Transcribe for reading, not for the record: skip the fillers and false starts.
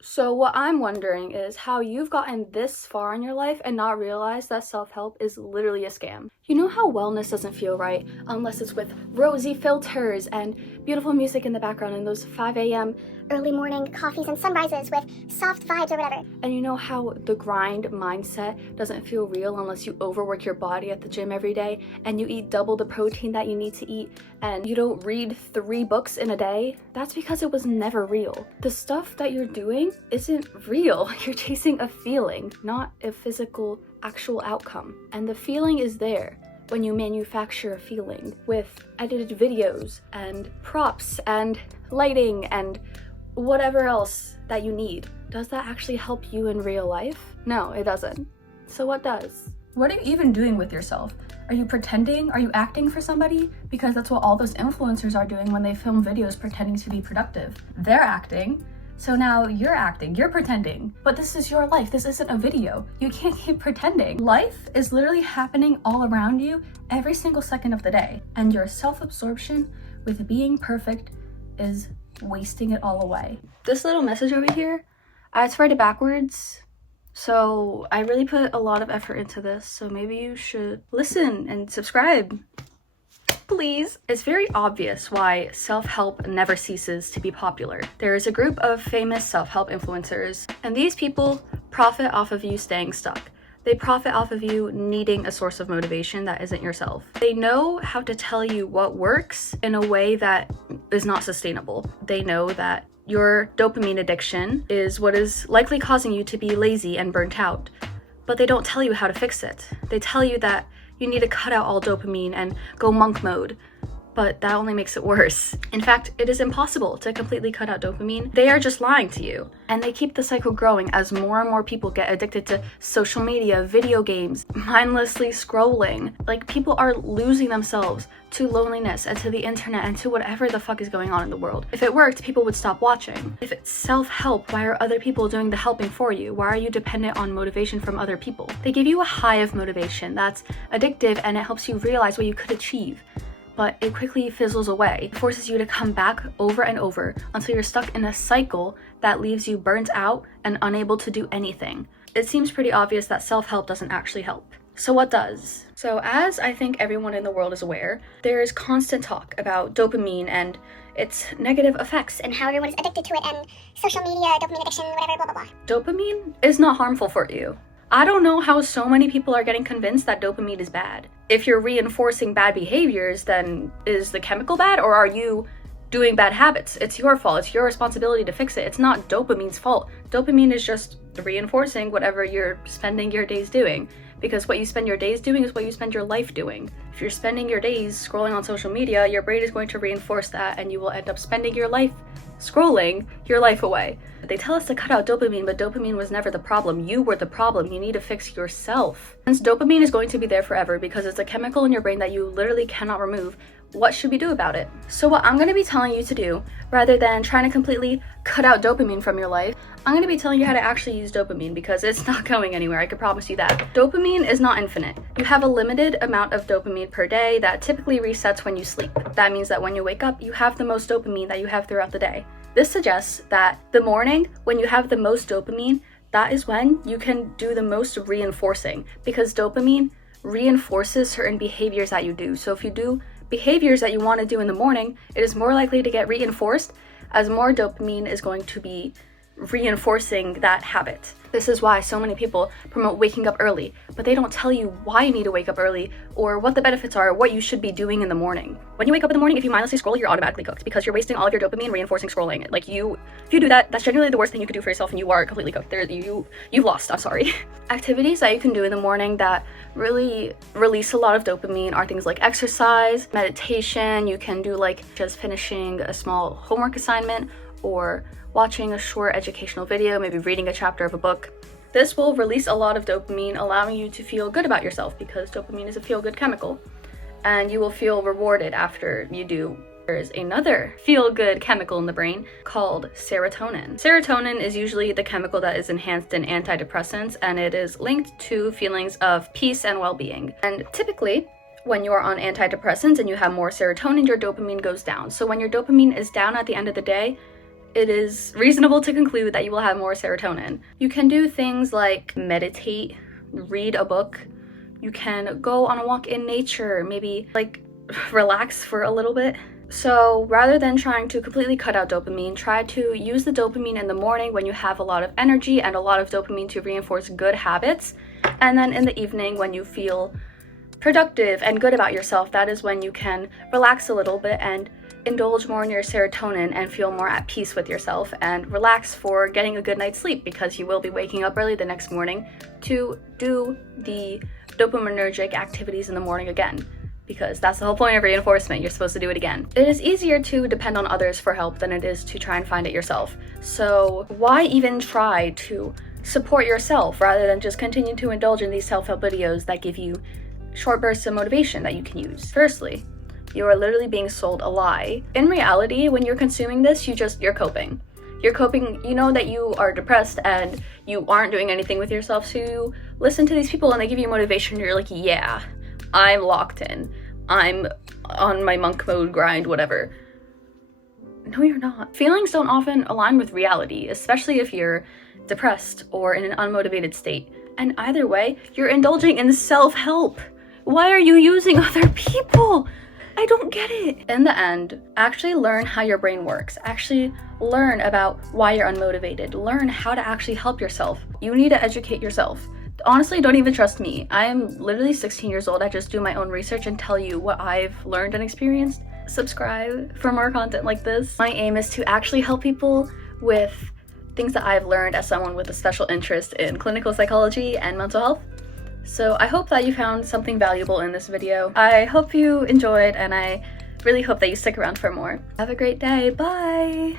So what I'm wondering is how you've gotten this far in your life and not realized that self-help is literally a scam. You know how wellness doesn't feel right unless it's with rosy filters and beautiful music in the background and those 5 a.m. early morning coffees and sunrises with soft vibes or whatever. And you know how the grind mindset doesn't feel real unless you overwork your body at the gym every day and you eat double the protein that you need to eat and you don't read 3 books in a day? That's because it was never real. The stuff that you're doing isn't real. You're chasing a feeling, not a physical, actual outcome. And the feeling is there when you manufacture a feeling with edited videos and props and lighting and whatever else that you need. Does that actually help you in real life? No, it doesn't. So what does? What are you even doing with yourself? Are you pretending? Are you acting for somebody? Because that's what all those influencers are doing when they film videos pretending to be productive. They're acting. So now you're acting, you're pretending. But this is your life, this isn't a video. You can't keep pretending. Life is literally happening all around you every single second of the day. And your self-absorption with being perfect is wasting it all away. This little message over here, I had to write it backwards. So I really put a lot of effort into this. So maybe you should listen and subscribe. Please. It's very obvious why self-help never ceases to be popular. There is a group of famous self-help influencers, and these people profit off of you staying stuck. They profit off of you needing a source of motivation that isn't yourself. They know how to tell you what works in a way that is not sustainable. They know that your dopamine addiction is what is likely causing you to be lazy and burnt out, but they don't tell you how to fix it. They tell you that you need to cut out all dopamine and go monk mode, but that only makes it worse. In fact, it is impossible to completely cut out dopamine. They are just lying to you. And they keep the cycle growing as more and more people get addicted to social media, video games, mindlessly scrolling. Like, people are losing themselves to loneliness and to the internet and to whatever the fuck is going on in the world. If it worked, people would stop watching. If it's self-help, why are other people doing the helping for you? Why are you dependent on motivation from other people? They give you a high of motivation that's addictive and it helps you realize what you could achieve. But it quickly fizzles away. It forces you to come back over and over until you're stuck in a cycle that leaves you burnt out and unable to do anything. It seems pretty obvious that self-help doesn't actually help. So what does? So as I think everyone in the world is aware, there is constant talk about dopamine and its negative effects And how everyone is addicted to it and social media, dopamine addiction, whatever, blah, blah, blah. Dopamine is not harmful for you. I don't know how so many people are getting convinced that dopamine is bad. If you're reinforcing bad behaviors, then is the chemical bad, or are you doing bad habits? It's your fault. It's your responsibility to fix it. It's not dopamine's fault. Dopamine is just reinforcing whatever you're spending your days doing, because what you spend your days doing is what you spend your life doing. If you're spending your days scrolling on social media, your brain is going to reinforce that, and you will end up spending your life scrolling your life away. They tell us to cut out dopamine, but dopamine was never the problem. You were the problem. You need to fix yourself. Since dopamine is going to be there forever because it's a chemical in your brain that you literally cannot remove, what should we do about it? So what I'm going to be telling you to do, rather than trying to completely cut out dopamine from your life, I'm going to be telling you how to actually use dopamine, because it's not going anywhere, I can promise you that. Dopamine is not infinite. You have a limited amount of dopamine per day that typically resets when you sleep. That means that when you wake up, you have the most dopamine that you have throughout the day. This suggests that the morning, when you have the most dopamine, that is when you can do the most reinforcing, because dopamine reinforces certain behaviors that you do. So if you do behaviors that you want to do in the morning, it is more likely to get reinforced, as more dopamine is going to be reinforcing that habit. This is why so many people promote waking up early, but they don't tell you why you need to wake up early or what the benefits are, or what you should be doing in the morning. When you wake up in the morning, if you mindlessly scroll, you're automatically cooked, because you're wasting all of your dopamine reinforcing scrolling. Like, if you do that, that's genuinely the worst thing you could do for yourself, and you are completely cooked. You've lost, I'm sorry. Activities that you can do in the morning that really release a lot of dopamine are things like exercise, meditation. You can do like just finishing a small homework assignment, or watching a short educational video, maybe reading a chapter of a book. This will release a lot of dopamine, allowing you to feel good about yourself, because dopamine is a feel-good chemical, and you will feel rewarded after you do. There is another feel-good chemical in the brain called serotonin. Serotonin is usually the chemical that is enhanced in antidepressants, and it is linked to feelings of peace and well-being. And typically, when you are on antidepressants and you have more serotonin, your dopamine goes down. So when your dopamine is down at the end of the day, it is reasonable to conclude that you will have more serotonin. You can do things like meditate, read a book, you can go on a walk in nature, maybe like relax for a little bit. So rather than trying to completely cut out dopamine, try to use the dopamine in the morning when you have a lot of energy and a lot of dopamine to reinforce good habits. And then in the evening when you feel productive and good about yourself, that is when you can relax a little bit and indulge more in your serotonin and feel more at peace with yourself and relax for getting a good night's sleep, because you will be waking up early the next morning to do the dopaminergic activities in the morning again, because that's the whole point of reinforcement. You're supposed to do it again. It is easier to depend on others for help than it is to try and find it yourself. So why even try to support yourself rather than just continue to indulge in these self-help videos that give you short bursts of motivation that you can use? Firstly, you are literally being sold a lie. In reality, when you're consuming this, you're coping. You're coping, you know that you are depressed and you aren't doing anything with yourself, so you listen to these people and they give you motivation, you're like, yeah, I'm locked in. I'm on my monk mode grind, whatever. No, you're not. Feelings don't often align with reality, especially if you're depressed or in an unmotivated state. And either way, you're indulging in self-help. Why are you using other people? I don't get it. In the end, actually learn how your brain works. Actually learn about why you're unmotivated. Learn how to actually help yourself. You need to educate yourself. Honestly, don't even trust me. I am literally 16 years old. I just do my own research and tell you what I've learned and experienced. Subscribe for more content like this. My aim is to actually help people with things that I've learned as someone with a special interest in clinical psychology and mental health. So I hope that you found something valuable in this video. I hope you enjoyed, and I really hope that you stick around for more. Have a great day. Bye!